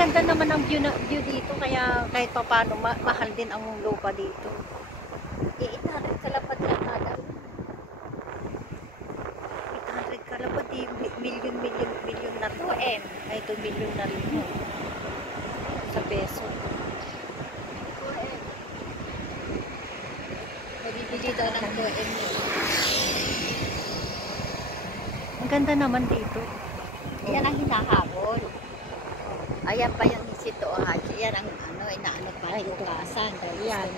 maganda naman ang view dito, kaya kahit pa paano mahal din ang lupa dito. Iitarin ka lang pati ang kada. 800 ka lang, pati million na rin. 2M. Ay, 2 million na rin yun. Sa peso. 2M. Nabibili daw ng 2M. Ang ganda naman dito. Yan ang hinahabol. Ayan pa yung Isito Haji. Yan ang inaano pa Ay, ito. bukasan. Yan.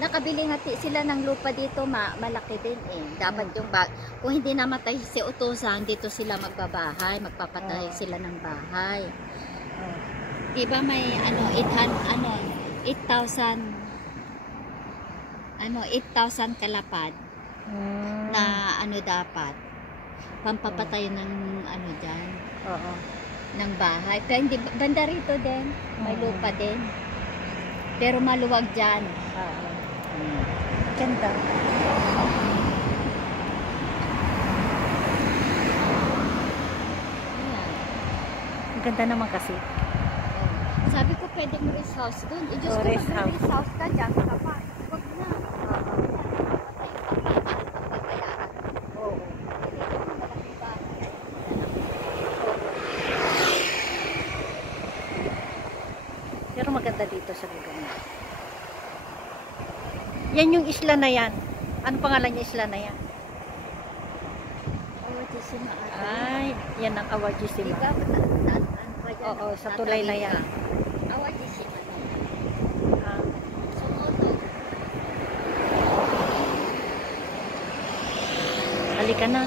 Nakabili nga sila ng lupa dito, malaki din eh. Dapat yung kung hindi namatay si utusan, dito sila magbabahay, magpapatay sila ng bahay. Diba may 8,000 kalapad na dapat pampapatay ng dyan, Oo. ng bahay. Pero hindi, banda rito din, may lupa din. Pero maluwag dyan. Ganda. Ayan. Ang ganda naman kasi. Sabi ko pwede mo rest house doon. Eh, Diyos ko, Rest house. mag-rest house ka dyan. Ka pa. Huwag na. Oo. Pero maganda dito sa lugar na. Yan yung isla na yan. Ano pangalan niya isla na yan? Awadisima ata. Ay, yan ang Awadjisima. Diba? Oo, sa tulay na yan. Awadisima. Ah, Sumoto. halika na.